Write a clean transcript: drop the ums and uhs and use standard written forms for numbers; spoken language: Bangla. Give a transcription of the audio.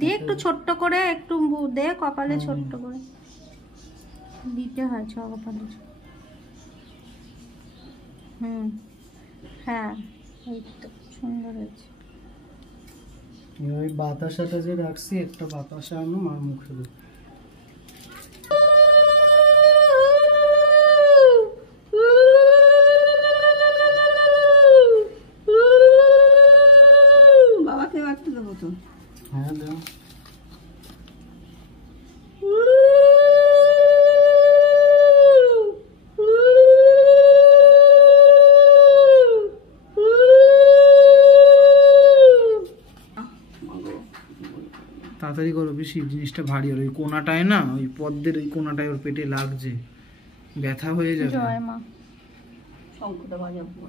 দে একটু ছোট্ট করে, একটু দে কপালে ছোট্ট করে দিতে হয় কপালে। হ্যাঁ এই তো সুন্দর হয়েছে। ওই বাতাসাটা যে রাখছি, একটা বাতাসা আনো আর মুখে দেবো। বাবাকে একটা দেবো তো। হ্যাঁ দাও। তাড়াতাড়ি করো, বেশি জিনিসটা ভারী হলো। ওই কোনাটায় না, ওই পদ্মের ওই কোনাটায় ওর পেটে লাগছে, ব্যথা হয়ে যাবে। জয় মা। শঙ্খটা বাজাবো।